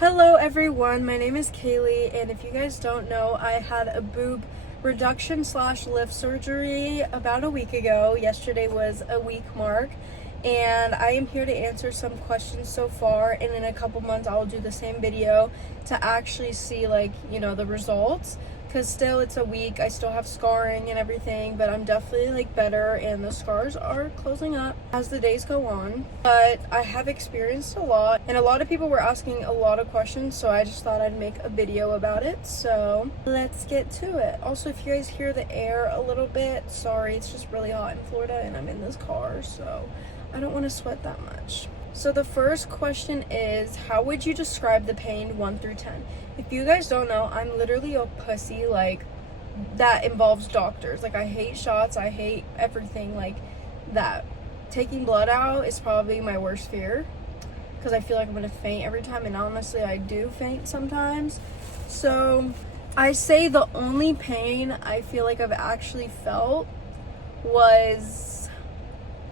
Hello everyone, my name is Keilly, and if you guys don't know, I had a boob reduction slash lift surgery about a week ago. Yesterday was a week mark, and I am here to answer some questions so far, and in a couple months I'll do the same video to actually see the results, because still it's a week. I still have scarring and everything, but I'm definitely better, and the scars are closing up as the days go on. But I have experienced a lot, and a lot of people were asking a lot of questions, so I just thought I'd make a video about it. So let's get to it. Also, if you guys hear the air a little bit, sorry, it's just really hot in Florida and I'm in this car, so I don't want to sweat that much. So the first question is, how would you describe the pain 1 through 10? If you guys don't know, I'm literally a pussy that involves doctors. I hate shots, I hate everything like that. Taking blood out is probably my worst fear, because I feel like I'm gonna faint every time, and honestly I do faint sometimes. So I say the only pain I feel like I've actually felt was,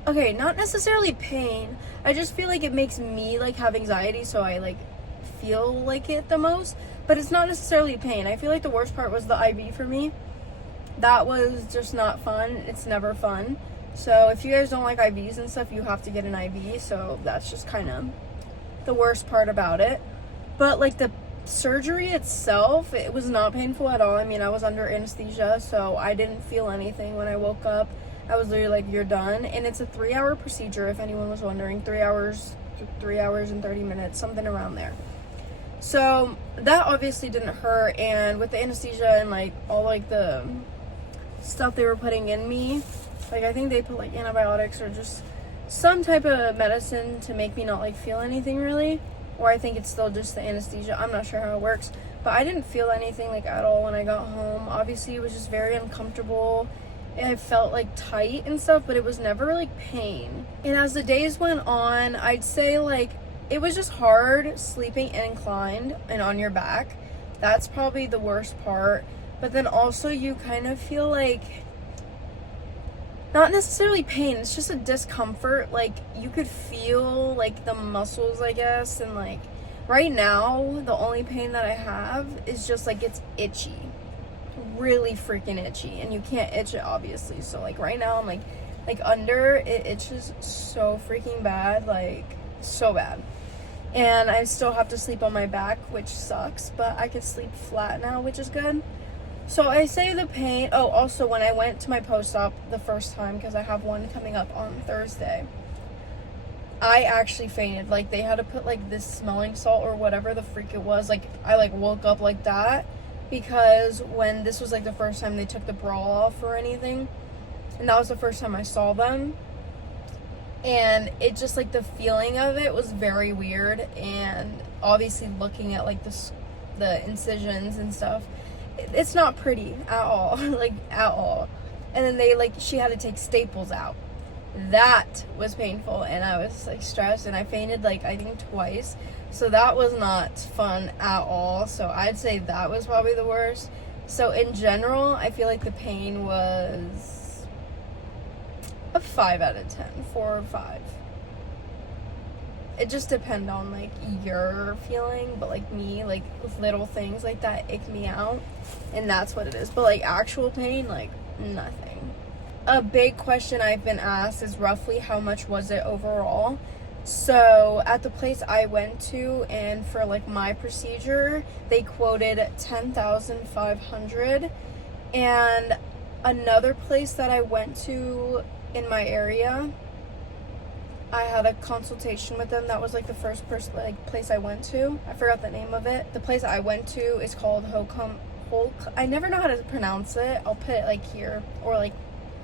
okay, not necessarily pain, I just feel like it makes me have anxiety, so I feel it the most, but it's not necessarily pain. I feel like the worst part was the IV for me. That was just not fun. It's never fun. So if you guys don't like IVs and stuff, you have to get an IV, so that's just kind of the worst part about it. But the surgery itself, it was not painful at all. I mean, I was under anesthesia, so I didn't feel anything when I woke up. I was literally you're done. And it's a 3-hour procedure, if anyone was wondering. 3 hours and 30 minutes, something around there. So that obviously didn't hurt, and with the anesthesia and all the stuff they were putting in me, I think they put antibiotics or just some type of medicine to make me not feel anything really, or I think it's still just the anesthesia. I'm not sure how it works, but I didn't feel anything at all when I got home. Obviously it was just very uncomfortable. It felt tight and stuff, but it was never pain. And as the days went on, I'd say it was just hard sleeping inclined and on your back. That's probably the worst part. But then also you kind of feel not necessarily pain, it's just a discomfort. You could feel the muscles, I guess, and right now the only pain that I have is just it's itchy, really freaking itchy, and you can't itch it obviously. So right now I'm under it itches so freaking bad, so bad. And I still have to sleep on my back, which sucks, but I can sleep flat now, which is good. So I say the pain. Oh, also when I went to my post-op the first time, because I have one coming up on Thursday, I actually fainted. They had to put this smelling salt or whatever the freak it was. I woke up like that, because when this was the first time they took the bra off or anything, and that was the first time I saw them. And it just the feeling of it was very weird, and obviously looking at the incisions and stuff, it's not pretty at all. At all. And then she had to take staples out. That was painful, and I was stressed, and I fainted I think twice, so that was not fun at all. So I'd say that was probably the worst. So in general, I feel the pain was a 5 out of 10, 4 or 5. It just depends on your feeling, but me, little things that ick me out, and that's what it is. But actual pain, nothing. A big question I've been asked is roughly how much was it overall. So at the place I went to, and for my procedure, they quoted $10,500, and another place that I went to in my area, I had a consultation with them. That was the first place I went to. I forgot the name of it. The place I went to is called Holcomb. I never know how to pronounce it. I'll put it here or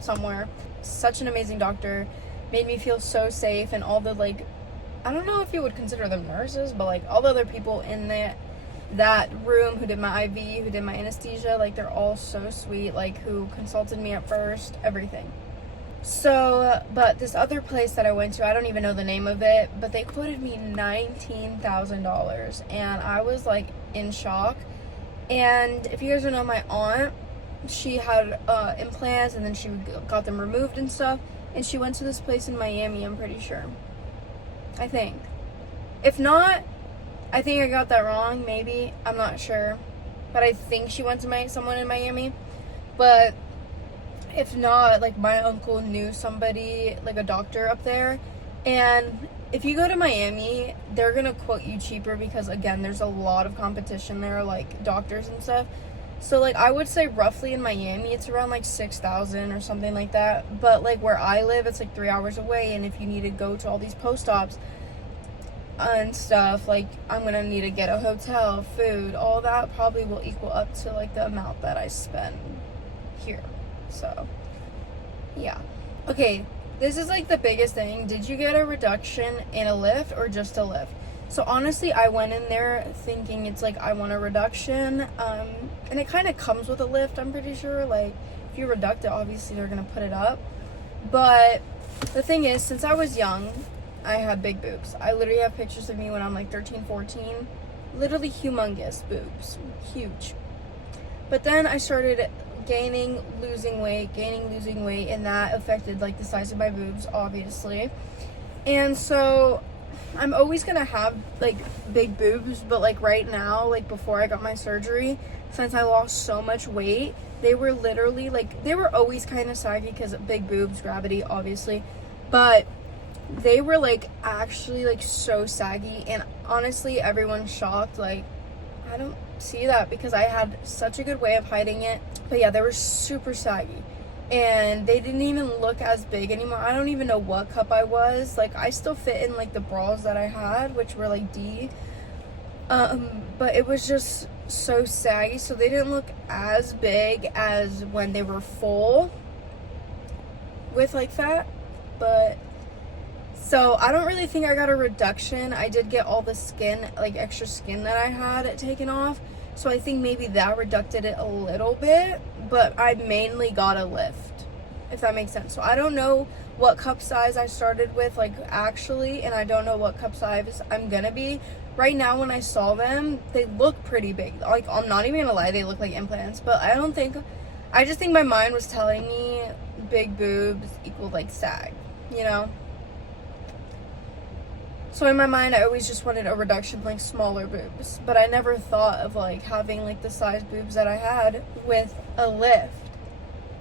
somewhere. Such an amazing doctor. Made me feel so safe, and all the I don't know if you would consider them nurses, but all the other people in that room who did my IV, who did my anesthesia, they're all so sweet, who consulted me at first, everything. So, but this other place that I went to, I don't even know the name of it, but they quoted me $19,000, and I was in shock. And if you guys don't know, my aunt, she had implants, and then she got them removed and stuff, and she went to this place in Miami, I'm pretty sure. I think. If not, I think I got that wrong, maybe. I'm not sure. But I think she went to someone in Miami. But if not, like, my uncle knew somebody, like a doctor up there. And if you go to Miami, they're going to quote you cheaper because, again, there's a lot of competition there, like doctors and stuff. So, like, I would say roughly in Miami, it's around, like, 6,000 or something like that. But, like, where I live, it's, like, 3 hours away. And if you need to go to all these post-ops and stuff, like, I'm going to need to get a hotel, food, all that probably will equal up to, like, the amount that I spend here. So, yeah. Okay, this is, like, the biggest thing. Did you get a reduction in a lift or just a lift? So honestly, I went in there thinking it's like I want a reduction, and it kind of comes with a lift, I'm pretty sure. Like, if you reduct it, obviously they're gonna put it up. But the thing is, since I was young, I had big boobs. I literally have pictures of me when I'm like 13, 14. Literally humongous boobs, huge. But then I started gaining, losing weight, and that affected like the size of my boobs, obviously. And so I'm always gonna have like big boobs, but like right now, like before I got my surgery, since I lost so much weight, they were literally like, they were always kind of saggy because big boobs, gravity, obviously, but they were like actually like so saggy. And honestly, everyone's shocked. Like, I don't see that because I had such a good way of hiding it. But yeah, they were super saggy. And they didn't even look as big anymore. I don't even know what cup I was. Like, I still fit in, like, the bras that I had, which were, like, D. But it was just so saggy. So they didn't look as big as when they were full with, like, fat. But, so I don't really think I got a reduction. I did get all the skin, like, extra skin that I had taken off. So I think maybe that reducted it a little bit, but I mainly got a lift, if that makes sense. So I don't know what cup size I started with, like, actually, and I don't know what cup size I'm gonna be. Right now, when I saw them, they look pretty big. Like, I'm not even gonna lie, they look like implants, but I just think my mind was telling me big boobs equal, like, sag, you know? So in my mind, I always just wanted a reduction, like smaller boobs. But I never thought of like having like the size boobs that I had with a lift.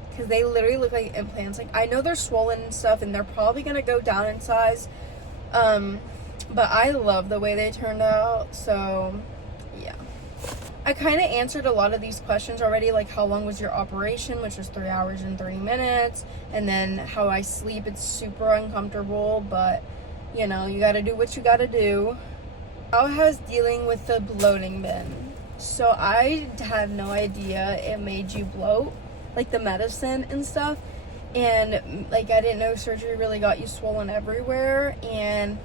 Because they literally look like implants. Like, I know they're swollen and stuff and they're probably going to go down in size. But I love the way they turned out. So, yeah. I kind of answered a lot of these questions already. Like, how long was your operation? Which was 3 hours and 30 minutes. And then how I sleep. It's super uncomfortable, but you know, you gotta do what you gotta do. How has dealing with the bloating been? So I had no idea it made you bloat, like the medicine and stuff. And like, I didn't know surgery really got you swollen everywhere. And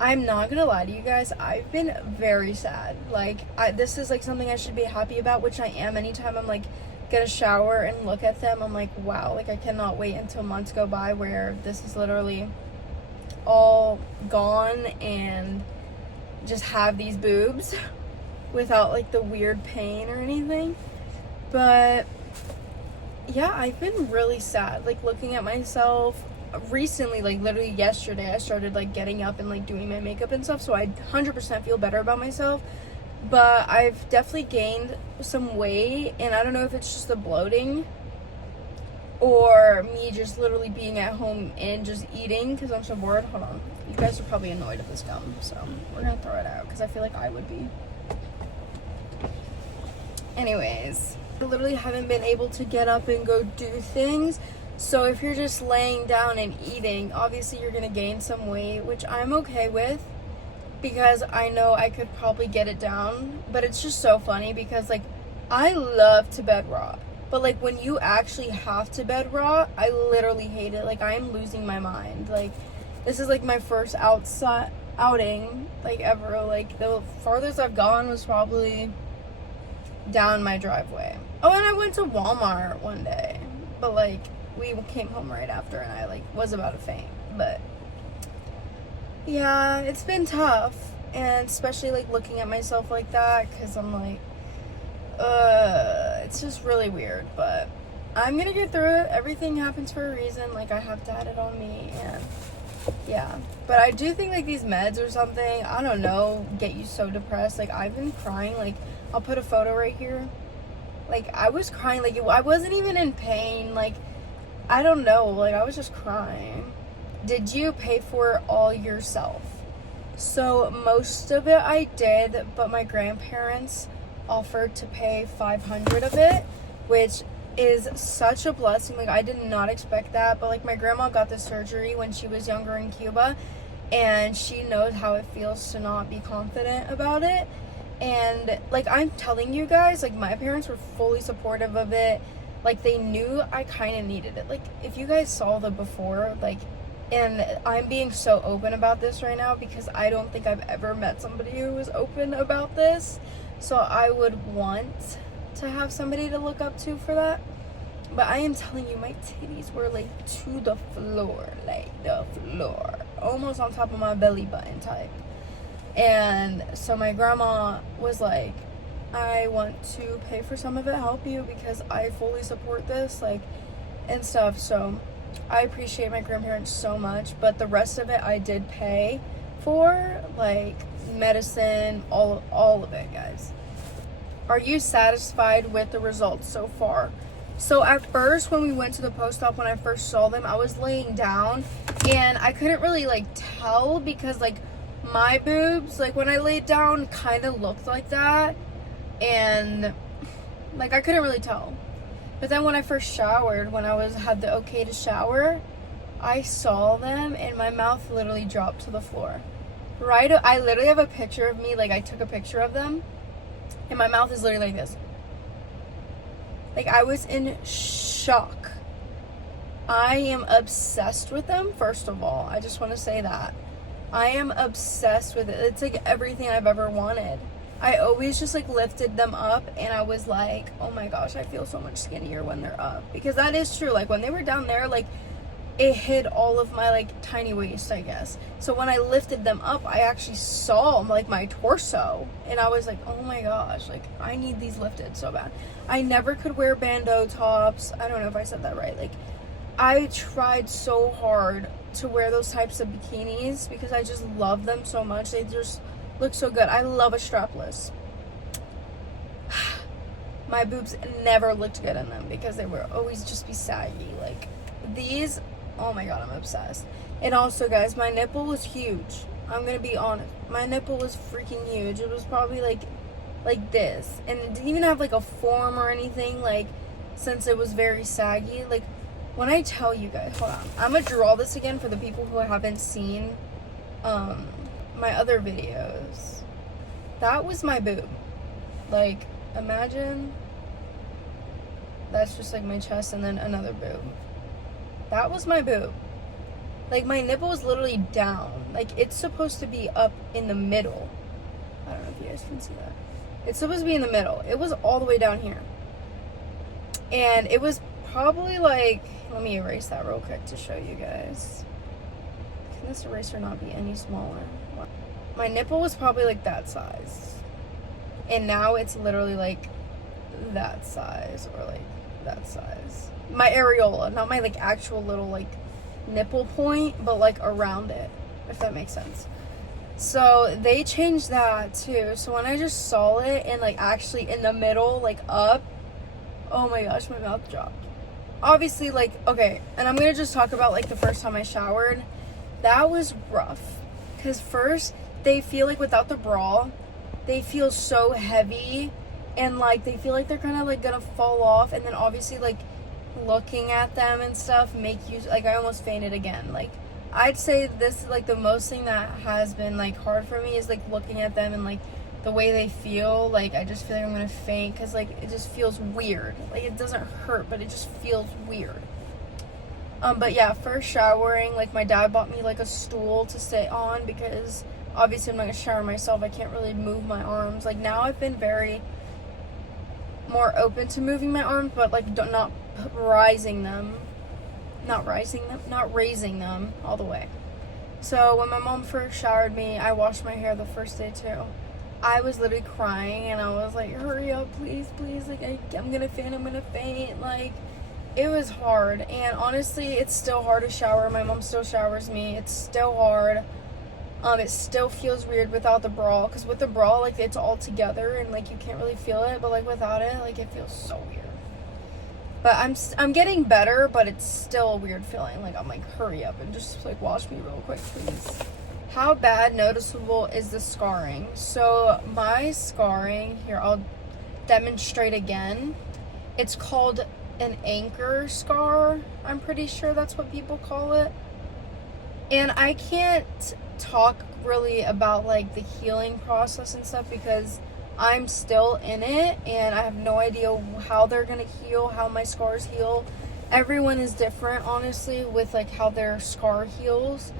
I'm not gonna lie to you guys, I've been very sad. Like, this is like something I should be happy about, which I am. Anytime I'm like gonna shower and look at them, I'm like, wow, like I cannot wait until months go by where this is literally all gone and just have these boobs without like the weird pain or anything. But yeah, I've been really sad, like looking at myself recently. Like literally yesterday I started like getting up and like doing my makeup and stuff, so I 100% feel better about myself. But I've definitely gained some weight, and I don't know if it's just the bloating or me just literally being at home and just eating because I'm so bored. Hold on. You guys are probably annoyed at this gum, so we're gonna throw it out because I feel like I would be. Anyways, I literally haven't been able to get up and go do things. So if you're just laying down and eating, obviously you're gonna gain some weight, which I'm okay with because I know I could probably get it down. But it's just so funny because like I love to bed rot. But, like, when you actually have to bed rot, I literally hate it. Like, I am losing my mind. Like, this is, like, my first outing, like, ever. Like, the farthest I've gone was probably down my driveway. Oh, and I went to Walmart one day. But, like, we came home right after, and I, like, was about to faint. But, yeah, it's been tough. And especially, like, looking at myself like that, because I'm, like, it's just really weird, but I'm gonna get through it. Everything happens for a reason. Like, I have dad it on me, and Yeah, but I do think like these meds or something, I don't know, get you so depressed. Like I've been crying. Like I'll put a photo right here. Like I was crying. Like I wasn't even in pain. Like I don't know. Like I was just crying. Did you pay for it all yourself? So most of it I did, but my grandparents offered to pay 500 of it, which is such a blessing. Like I did not expect that, but like my grandma got the surgery when she was younger in Cuba, and she knows how it feels to not be confident about it. And like I'm telling you guys, like my parents were fully supportive of it. Like they knew I kind of needed it. Like if you guys saw the before, like, and I'm being so open about this right now because I don't think I've ever met somebody who was open about this. So I would want to have somebody to look up to for that. But I am telling you, my titties were like to the floor, almost on top of my belly button type. And so my grandma was like, I want to pay for some of it, help you, because I fully support this, like, and stuff. So I appreciate my grandparents so much, but the rest of it I did pay for, like medicine, all of it, guys. Are you satisfied with the results so far? So at first, when we went to the post-op, when I first saw them, I was laying down and I couldn't really like tell because like my boobs, like when I laid down, kind of looked like that, and like I couldn't really tell. But then when I first showered, when I had the okay to shower, I saw them and my mouth literally dropped to the floor. Right, I literally have a picture of me, like I took a picture of them, and my mouth is literally like this. Like I was in shock. I am obsessed with them, first of all. I just want to say that. I am obsessed with it. It's like everything I've ever wanted. I always just like lifted them up and I was like, oh my gosh, I feel so much skinnier when they're up. Because that is true. Like when they were down there, like it hid all of my like tiny waist, I guess. So when I lifted them up, I actually saw like my torso and I was like, oh my gosh, like I need these lifted so bad. I never could wear bandeau tops. I don't know if I said that right. Like I tried so hard to wear those types of bikinis because I just love them so much. They just look so good. I love a strapless. My boobs never looked good in them because they were always just be saggy. Like these, oh my god, I'm obsessed. And also guys, my nipple was huge. I'm gonna be honest, my nipple was freaking huge. It was probably like this, and it didn't even have like a form or anything, like since it was very saggy. Like when I tell you guys, hold on, I'm gonna draw this again for the people who haven't seen my other videos. That was my boob. Like imagine that's just like my chest and then another boob. That was my boob. Like my nipple was literally down. Like it's supposed to be up in the middle. I don't know if you guys can see that. It's supposed to be in the middle. It was all the way down here. And it was probably like, let me erase that real quick to show you guys. Can this eraser not be any smaller? My nipple was probably like that size. And now it's literally like that size or like that size. My areola, not my like actual little like nipple point, but like around it, if that makes sense. So they changed that too. So when I just saw it and like actually in the middle, like up, oh my gosh, my mouth dropped. Obviously, like, okay, and I'm gonna just talk about like the first time I showered. That was rough. Because first, they feel like without the bra, they feel so heavy and like they feel like they're kind of like gonna fall off. And then obviously like looking at them and stuff make you, like I almost fainted again. Like I'd say this is like the most thing that has been like hard for me is like looking at them and like the way they feel. Like I just feel like I'm gonna faint because like it just feels weird. Like it doesn't hurt, but it just feels weird. But yeah, first showering, like my dad bought me like a stool to sit on because obviously I'm not gonna shower myself. I can't really move my arms. Like now I've been very more open to moving my arms, but like not raising them all the way. So when my mom first showered me, I washed my hair the first day too. I was literally crying and I was like, hurry up, please, like I'm gonna faint, like it was hard, and honestly, it's still hard to shower. My mom still showers me. It's still hard. It still feels weird without the bra, because with the bra, like, it's all together, and, like, you can't really feel it, but, like, without it, like, it feels so weird. But I'm getting better, but it's still a weird feeling. Like, I'm like, hurry up and just, like, wash me real quick, please. How bad noticeable is the scarring? So, my scarring, here, I'll demonstrate again. It's called an anchor scar. I'm pretty sure that's what people call it. And I can't talk really about, like, the healing process and stuff because I'm still in it and I have no idea how they're gonna heal, how my scars heal. Everyone is different, honestly, with, like, how their scar heals.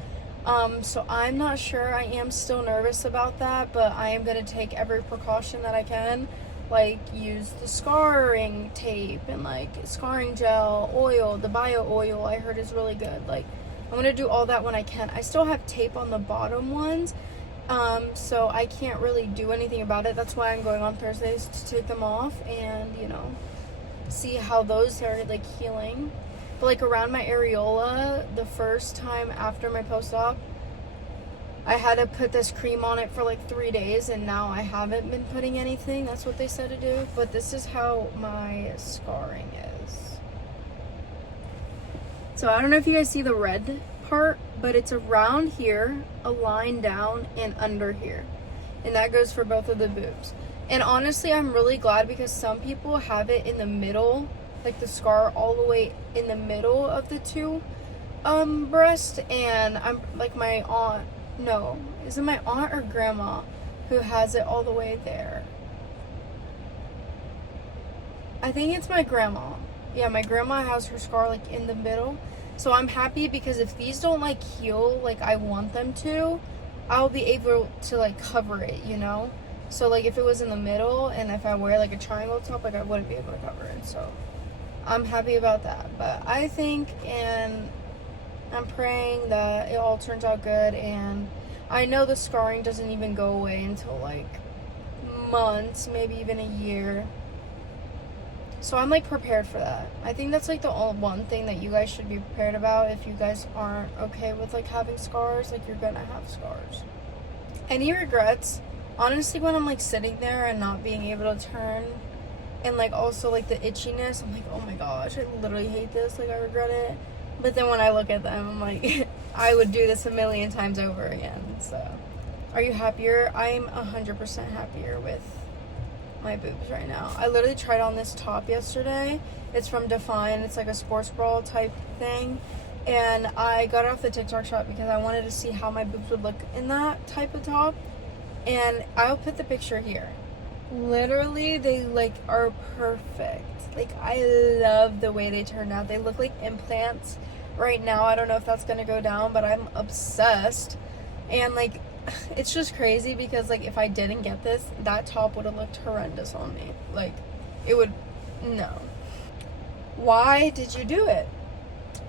So I'm not sure. I am still nervous about that, but I am gonna take every precaution that I can, like use the scarring tape and, like, scarring gel, oil. The bio oil I heard is really good. Like, I'm gonna do all that when I can. I still have tape on the bottom ones, so I can't really do anything about it. That's why I'm going on Thursdays to take them off and, you know, see how those are, like, healing. But, like, around my areola, the first time after my post-op, I had to put this cream on it for, like, 3 days, and now I haven't been putting anything. That's what they said to do. But this is how my scarring is. So I don't know if you guys see the red part, but it's around here, a line down, and under here. And that goes for both of the boobs. And honestly, I'm really glad because some people have it in the middle, like the scar all the way in the middle of the two breasts. And I'm like, my aunt, no, is it my aunt or grandma who has it all the way there? I think it's my grandma. Yeah, my grandma has her scar, like, in the middle. So I'm happy because if these don't, like, heal like I want them to, I'll be able to, like, cover it, you know? So, like, if it was in the middle and if I wear, like, a triangle top, like, I wouldn't be able to cover it. So I'm happy about that. But I think, and I'm praying that it all turns out good. And I know the scarring doesn't even go away until, like, months, maybe even a year. So I'm, like, prepared for that. I think that's, like, the only one thing that you guys should be prepared about if you guys aren't okay with, like, having scars. Like, you're gonna have scars. Any regrets? Honestly, when I'm, like, sitting there and not being able to turn, and, like, also, like, the itchiness, I'm like, oh my gosh, I literally hate this. Like, I regret it. But then when I look at them, I'm like, I would do this a million times over again. So, are you happier? I'm 100% happier with my boobs right now. I literally tried on this top yesterday. It's from Define. It's like a sports bra type thing. And I got it off the TikTok shop because I wanted to see how my boobs would look in that type of top. And I'll put the picture here. Literally, they, like, are perfect. Like, I love the way they turned out. They look like implants right now. I don't know if that's gonna go down, but I'm obsessed. And, like, it's just crazy because, like, if I didn't get this, that top would have looked horrendous on me. Like, it would, no. Why did you do it?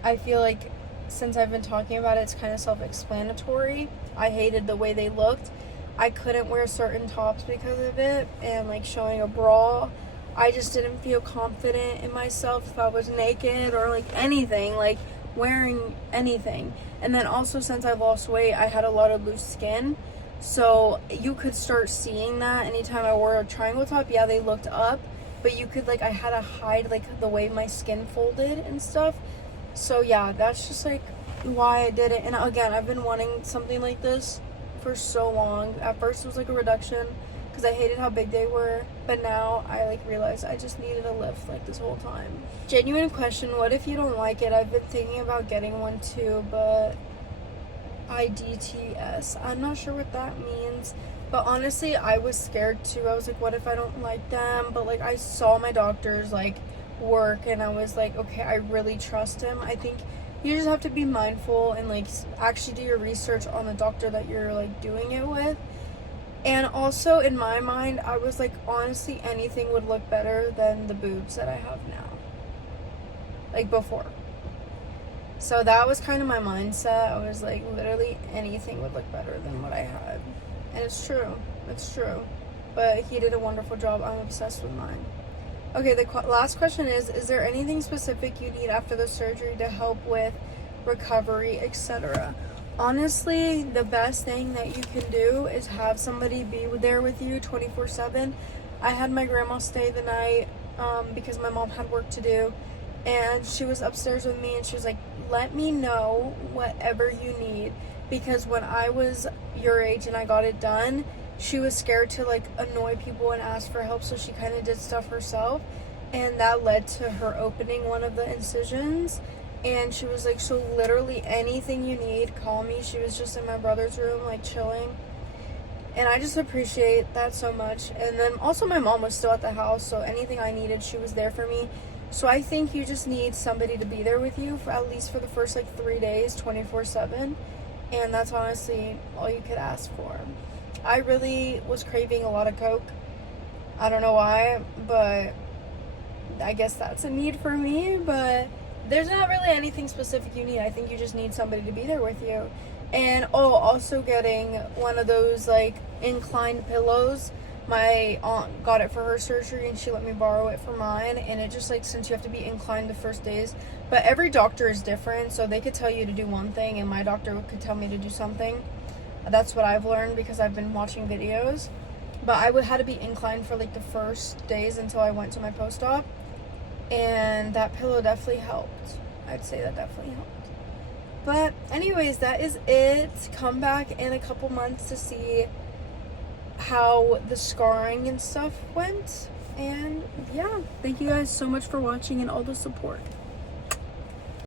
I feel like since I've been talking about it, it's kind of self-explanatory. I hated the way they looked. I couldn't wear certain tops because of it, and, like, showing a bra, I just didn't feel confident in myself if I was naked or, like, anything, like, wearing anything. And then also, since I've lost weight, I had a lot of loose skin, so you could start seeing that anytime I wore a triangle top. Yeah, they looked up, but you could, like, I had to hide, like, the way my skin folded and stuff. So yeah, that's just, like, why I did it. And again, I've been wanting something like this for so long. At first it was, like, a reduction because I hated how big they were, but now I, like, realized I just needed a lift, like, this whole time. Genuine question, what if you don't like it? I've been thinking about getting one too, but IDTS, I'm not sure what that means. But honestly, I was scared too. I was like, what if I don't like them? But, like, I saw my doctor's, like, work, and I was like, okay, I really trust him. I think you just have to be mindful and, like, actually do your research on the doctor that you're, like, doing it with. And also, in my mind, I was like, honestly, anything would look better than the boobs that I have now, like, before. So that was kind of my mindset. I was like, literally anything would look better than what I had. And it's true. It's true. But he did a wonderful job. I'm obsessed with mine. Okay, the last question is there anything specific you need after the surgery to help with recovery, etc.? Honestly, the best thing that you can do is have somebody be there with you 24/7. I had my grandma stay the night because my mom had work to do, and she was upstairs with me, and she was like, let me know whatever you need, because when I was your age and I got it done, she was scared to like annoy people and ask for help, so she kind of did stuff herself, and that led to her opening one of the incisions. And she was like, so literally anything you need, call me. She was just in my brother's room like chilling, and I just appreciate that so much. And then also my mom was still at the house, so anything I needed, she was there for me. So I think you just need somebody to be there with you for at least for the first like 3 days, 24/7, and that's honestly all you could ask for. I really was craving a lot of Coke. I don't know why, but I guess that's a need for me. But there's not really anything specific you need. I think you just need somebody to be there with you. And also getting one of those like inclined pillows. My aunt got it for her surgery and she let me borrow it for mine, and it just like, since you have to be inclined the first days, but every doctor is different, so they could tell you to do one thing and my doctor could tell me to do something. That's what I've learned because I've been watching videos. But I would had to be inclined for like the first days until I went to my post-op, and that pillow definitely helped. I'd say that definitely helped. But anyways, that is it. Come back in a couple months to see how the scarring and stuff went. And yeah, thank you guys so much for watching and all the support.